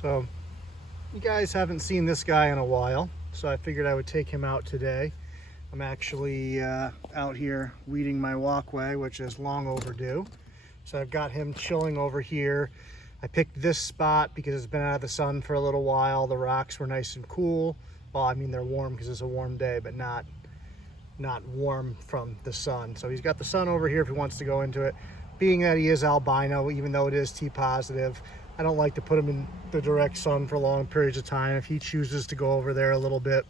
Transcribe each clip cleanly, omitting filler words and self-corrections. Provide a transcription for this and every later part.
So you guys haven't seen this guy in a while, so I figured I would take him out today. I'm actually out here weeding my walkway, which is long overdue. So I've got him chilling over here. I picked this spot because it's been out of the sun for a little while. The rocks were nice and cool. Well, I mean, they're warm because it's a warm day, but not warm from the sun. So he's got the sun over here if he wants to go into it. Being that he is albino, even though it is T positive, I don't like to put him in the direct sun for long periods of time. If he chooses to go over there a little bit,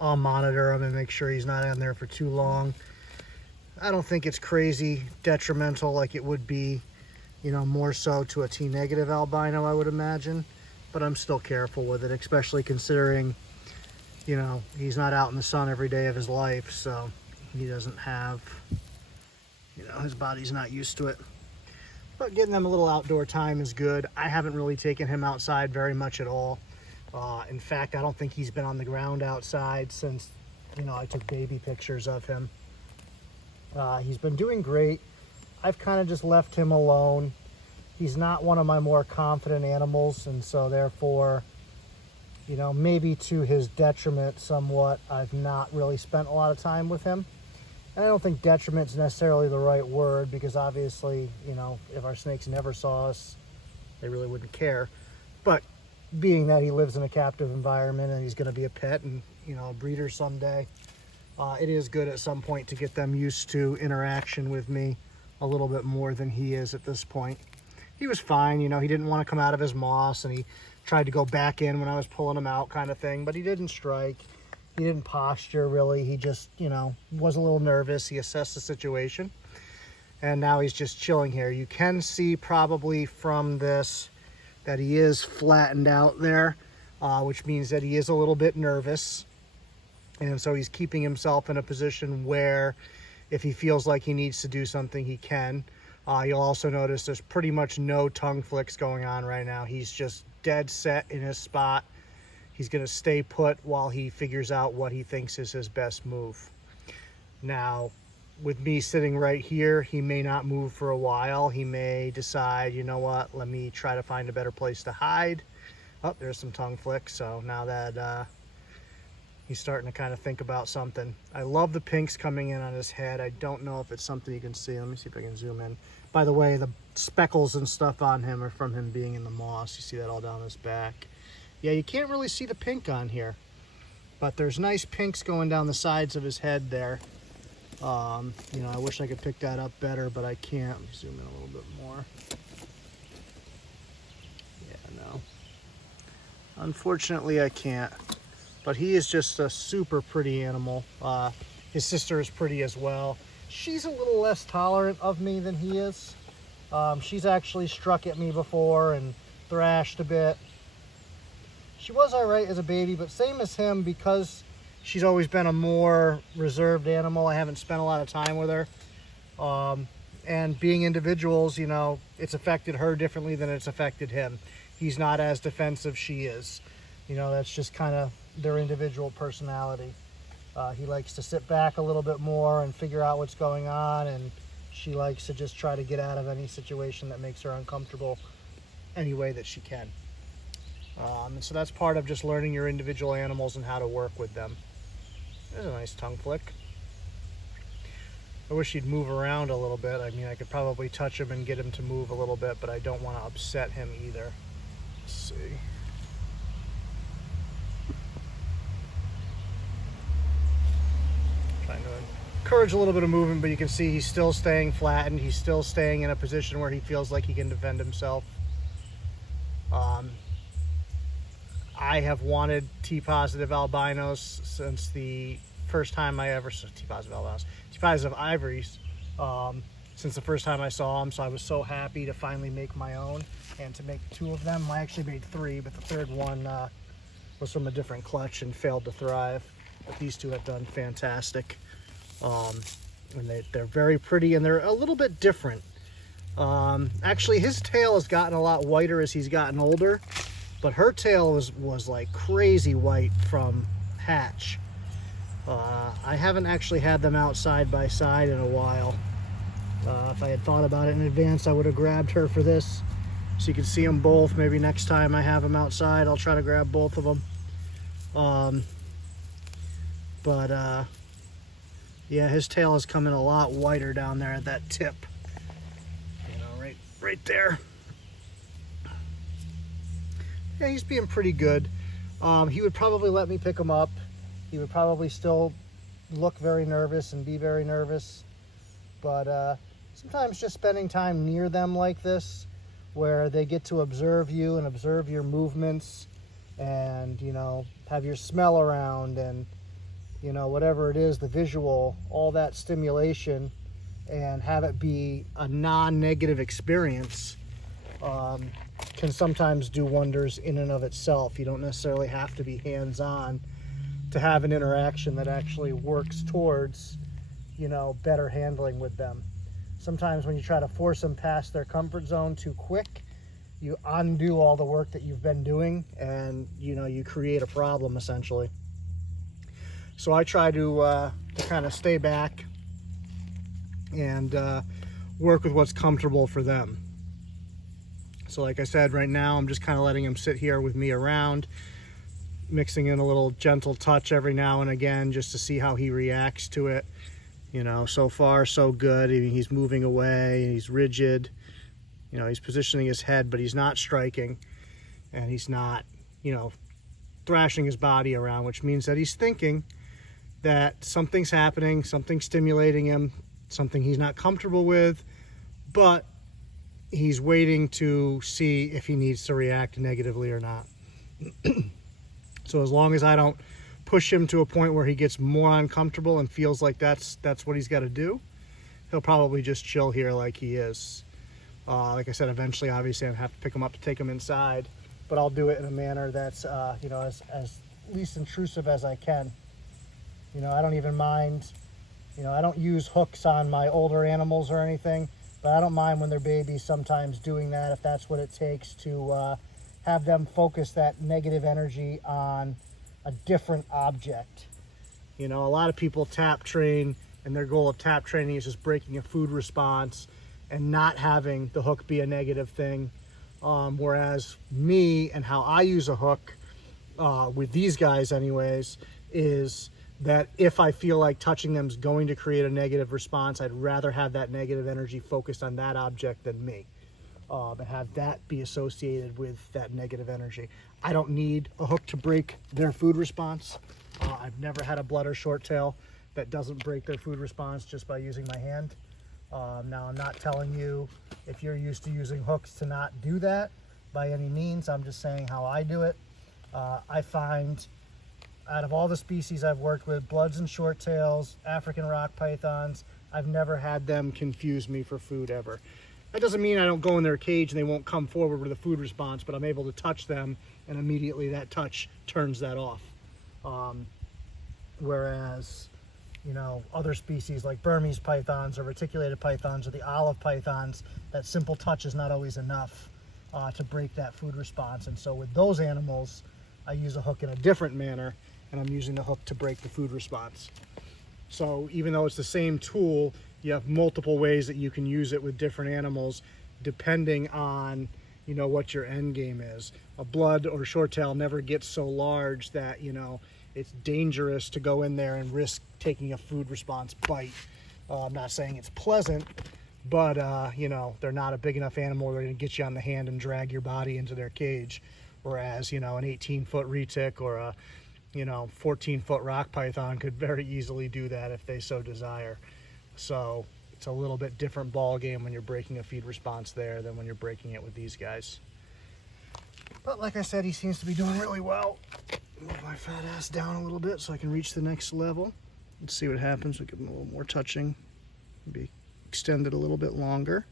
I'll monitor him and make sure he's not in there for too long. I don't think it's crazy detrimental like it would be, you know, more so to a T negative albino, I would imagine. But I'm still careful with it, especially considering, you know, he's not out in the sun every day of his life, so he doesn't have, you know, his body's not used to it. But getting them a little outdoor time is good. I haven't really taken him outside very much at all. In fact, I don't think he's been on the ground outside since, you know, I took baby pictures of him. He's been doing great. I've kind of just left him alone. He's not one of my more confident animals, and so therefore, you know, maybe to his detriment somewhat, I've not really spent a lot of time with him. And I don't think detriment is necessarily the right word, because obviously, you know, if our snakes never saw us, they really wouldn't care. But being that he lives in a captive environment and he's going to be a pet and, you know, a breeder someday, it is good at some point to get them used to interaction with me a little bit more than he is at this point. He was fine, you know, he didn't want to come out of his moss, and he tried to go back in when I was pulling him out kind of thing, but he didn't strike. He didn't posture really. He just, you know, was a little nervous. He assessed the situation, and now he's just chilling here. You can see probably from this that he is flattened out there, which means that he is a little bit nervous. And so he's keeping himself in a position where if he feels like he needs to do something, he can. You'll also notice there's pretty much no tongue flicks going on right now. He's just dead set in his spot. He's going to stay put while he figures out what he thinks is his best move. Now, with me sitting right here, he may not move for a while. He may decide, you know what, let me try to find a better place to hide. Oh, there's some tongue flicks. So now that he's starting to kind of think about something. I love the pinks coming in on his head. I don't know if it's something you can see. Let me see if I can zoom in. By the way, the speckles and stuff on him are from him being in the moss. You see that all down his back. Yeah, you can't really see the pink on here, but there's nice pinks going down the sides of his head there. You know, I wish I could pick that up better, but I can't. Let me zoom in a little bit more. Yeah, no. Unfortunately, I can't. But he is just a super pretty animal. His sister is pretty as well. She's a little less tolerant of me than he is. She's actually struck at me before and thrashed a bit. She was all right as a baby, but same as him, because she's always been a more reserved animal, I haven't spent a lot of time with her. And being individuals, you know, it's affected her differently than it's affected him. He's not as defensive, she is. You know, that's just kind of their individual personality. He likes to sit back a little bit more and figure out what's going on, and she likes to just try to get out of any situation that makes her uncomfortable any way that she can. And so that's part of just learning your individual animals and how to work with them. There's a nice tongue flick. I wish he'd move around a little bit. I mean, I could probably touch him and get him to move a little bit, but I don't want to upset him either. Let's see. Trying to encourage a little bit of movement, but you can see he's still staying flattened. He's still staying in a position where he feels like he can defend himself. I have wanted T-positive albinos since the first time I ever saw T-positive albinos, T-positive ivories, since the first time I saw them. So I was so happy to finally make my own and to make two of them. I actually made three, but the third one was from a different clutch and failed to thrive. But these two have done fantastic. And they're very pretty, and they're a little bit different. Actually, his tail has gotten a lot whiter as he's gotten older, but her tail was like crazy white from hatch. I haven't actually had them out side by side in a while. If I had thought about it in advance, I would have grabbed her for this. so you can see them both. Maybe next time I have them outside, I'll try to grab both of them. Yeah, his tail is coming a lot whiter down there at that tip. You know, right there. Yeah, he's being pretty good. He would probably let me pick him up. He would probably still look very nervous and be very nervous. But sometimes just spending time near them like this, where they get to observe you and observe your movements and, you know, have your smell around and, you know, whatever it is, the visual, all that stimulation, and have it be a non-negative experience, can sometimes do wonders in and of itself. You don't necessarily have to be hands-on to have an interaction that actually works towards, you know, better handling with them. Sometimes when you try to force them past their comfort zone too quick, you undo all the work that you've been doing, and, you know, you create a problem essentially. So I try to kind of stay back and work with what's comfortable for them. So like I said, right now I'm just kind of letting him sit here with me around, mixing in a little gentle touch every now and again just to see how he reacts to it. You know, so far so good. I mean, he's moving away, he's rigid. You know, he's positioning his head, but he's not striking, and he's not, you know, thrashing his body around, which means that he's thinking that something's happening, something's stimulating him, something he's not comfortable with, but he's waiting to see if he needs to react negatively or not. So as long as I don't push him to a point where he gets more uncomfortable and feels like that's what he's got to do, he'll probably just chill here like he is. Like I said, eventually, obviously, I have to pick him up to take him inside, but I'll do it in a manner that's, you know, as least intrusive as I can. You know, I don't even mind, you know, I don't use hooks on my older animals or anything, but I don't mind when they're babies sometimes doing that if that's what it takes to have them focus that negative energy on a different object. You know, a lot of people tap train, and their goal of tap training is just breaking a food response and not having the hook be a negative thing. Whereas me and how I use a hook with these guys anyways is that if I feel like touching them is going to create a negative response, I'd rather have that negative energy focused on that object than me, and have that be associated with that negative energy. I don't need a hook to break their food response. I've never had a blood or short tail that doesn't break their food response just by using my hand. Now, I'm not telling you, if you're used to using hooks, to not do that by any means. I'm just saying how I do it. I find out of all the species I've worked with, bloods and short tails, African rock pythons, I've never had them confuse me for food ever. That doesn't mean I don't go in their cage and they won't come forward with a food response, but I'm able to touch them and immediately that touch turns that off. Whereas, you know, other species like Burmese pythons or reticulated pythons or the olive pythons, that simple touch is not always enough to break that food response. And so with those animals, I use a hook in a different manner, and I'm using the hook to break the food response. So even though it's the same tool, you have multiple ways that you can use it with different animals depending on, you know, what your end game is. A blood or short tail never gets so large that, you know, it's dangerous to go in there and risk taking a food response bite. I'm not saying it's pleasant, but you know, they're not a big enough animal where they're gonna get you on the hand and drag your body into their cage. Whereas, you know, an 18-foot retic or a, you know, 14-foot rock python could very easily do that if they so desire. So it's a little bit different ball game when you're breaking a feed response there than when you're breaking it with these guys. But like I said, he seems to be doing really well. Move my fat ass down a little bit so I can reach the next level. Let's see what happens. We'll give him a little more touching. Maybe extend it a little bit longer.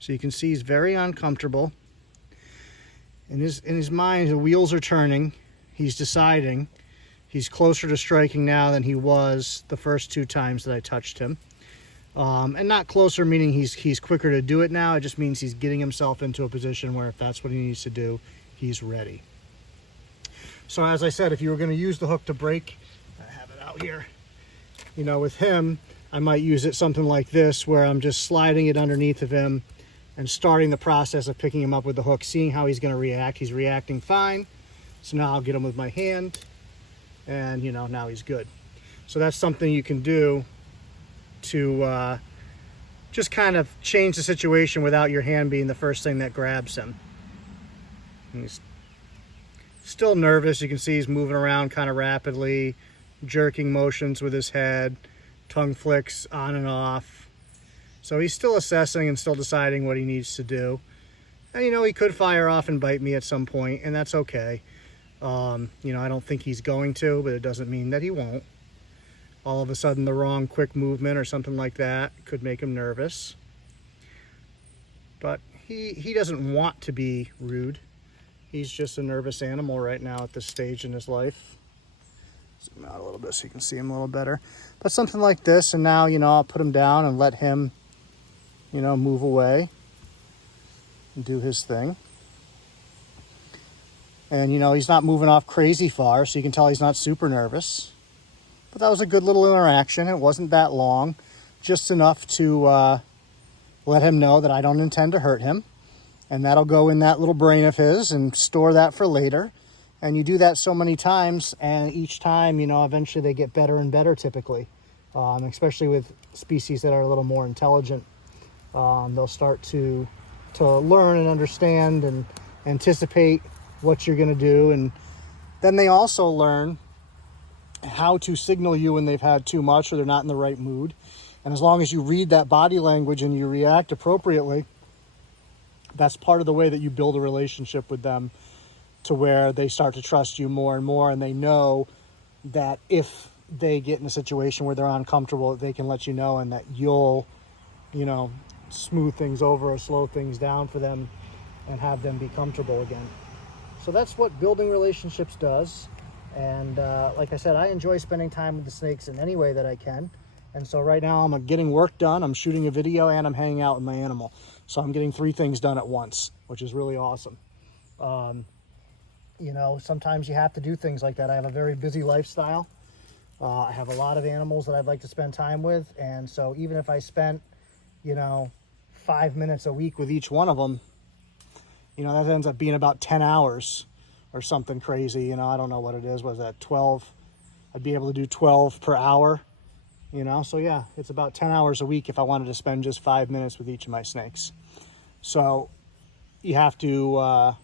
So you can see he's very uncomfortable. In his mind, the wheels are turning. He's deciding. He's closer to striking now than he was the first two times that I touched him. And not closer meaning he's quicker to do it now. It just means he's getting himself into a position where if that's what he needs to do, he's ready. So as I said, if you were going to use the hook to break, I have it out here. You know, with him, I might use it something like this, where I'm just sliding it underneath of him and starting the process of picking him up with the hook, seeing how he's going to react. He's reacting fine. So now I'll get him with my hand, and you know, now he's good. So that's something you can do to just kind of change the situation without your hand being the first thing that grabs him. And he's still nervous. You can see he's moving around kind of rapidly, jerking motions with his head, tongue flicks on and off. So he's still assessing and still deciding what he needs to do. And you know, he could fire off and bite me at some point, and that's okay. You know, I don't think he's going to, but it doesn't mean that he won't. All of a sudden, the wrong quick movement or something like that could make him nervous. But he doesn't want to be rude. He's just a nervous animal right now at this stage in his life. Zoom out a little bit so you can see him a little better. But something like this, and now, you know, I'll put him down and let him, you know, move away and do his thing. And, you know, he's not moving off crazy far, so you can tell he's not super nervous. But that was a good little interaction. It wasn't that long, just enough to let him know that I don't intend to hurt him. And that'll go in that little brain of his and store that for later. And you do that so many times, and each time, you know, eventually they get better and better typically. Especially with species that are a little more intelligent. They'll start to learn and understand and anticipate what you're going to do. And then they also learn how to signal you when they've had too much or they're not in the right mood. And as long as you read that body language and you react appropriately, that's part of the way that you build a relationship with them, to where they start to trust you more and more, and they know that if they get in a situation where they're uncomfortable, they can let you know, and that you'll, you know, smooth things over or slow things down for them and have them be comfortable again. So that's what building relationships does. And like I said, I enjoy spending time with the snakes in any way that I can. And so right now I'm getting work done, I'm shooting a video, and I'm hanging out with my animal. So I'm getting 3 things done at once, which is really awesome. You know, sometimes you have to do things like that. I have a very busy lifestyle. I have a lot of animals that I'd like to spend time with. And so even if I spent, you know, 5 minutes a week with each one of them, you know, that ends up being about 10 hours or something crazy. You know, I don't know what it is. Was that 12? I'd be able to do 12 per hour, you know? So yeah, it's about 10 hours a week if I wanted to spend just 5 minutes with each of my snakes. So you have to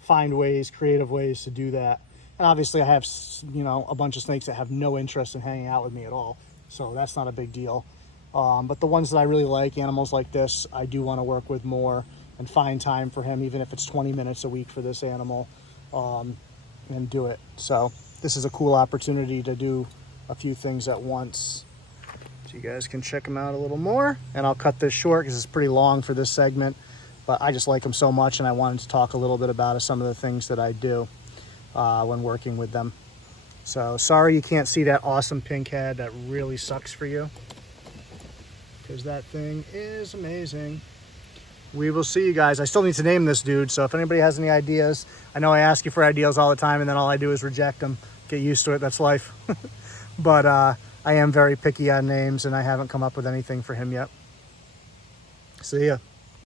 find ways, creative ways to do that. And obviously I have, you know, a bunch of snakes that have no interest in hanging out with me at all. So that's not a big deal. But the ones that I really like, animals like this, I do want to work with more and find time for him, even if it's 20 minutes a week for this animal, and do it. So this is a cool opportunity to do a few things at once. So you guys can check them out a little more. And I'll cut this short because it's pretty long for this segment. But I just like them so much, and I wanted to talk a little bit about some of the things that I do when working with them. So sorry you can't see that awesome pink head. That really sucks for you, because that thing is amazing. We will see you guys. I still need to name this dude, so if anybody has any ideas, I know I ask you for ideas all the time, and then all I do is reject them. Get used to it, that's life. But I am very picky on names, and I haven't come up with anything for him yet. See ya.